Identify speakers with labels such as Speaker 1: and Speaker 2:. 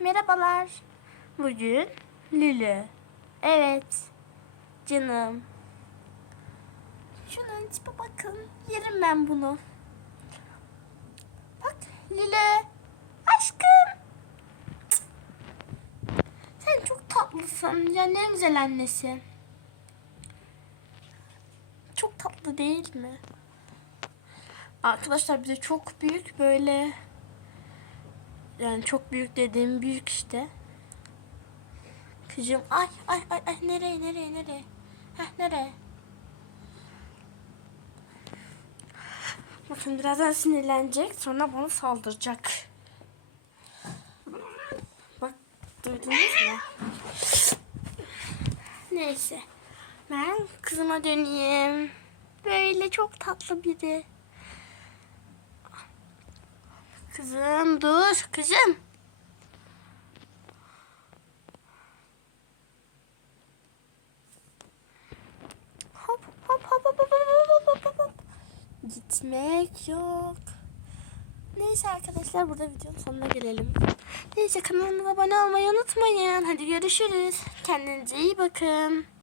Speaker 1: Merhabalar. Bugün Lülü. Evet. Canım. Şunun tipe bakın. Yerim ben bunu. Bak Lülü. Aşkım. Cık. Sen çok tatlısın. Ya ne güzel annesi. Çok tatlı değil mi? Arkadaşlar bir de çok büyük böyle yani çok büyük dediğim büyük işte. Kızım ay ay ay ay nereye nereye nereye? Heh nereye? Bakın birazdan sinirlenecek sonra bana saldıracak. Bak duydunuz mu? Neyse. Ben kızıma döneyim. Böyle çok tatlı biri. Kızım dur kızım. Hop hop hop hop hop hop hop hop. Gitmek yok. Neyse arkadaşlar burada videonun sonuna gelelim. Neyse kanalımıza abone olmayı unutmayın. Hadi görüşürüz. Kendinize iyi bakın.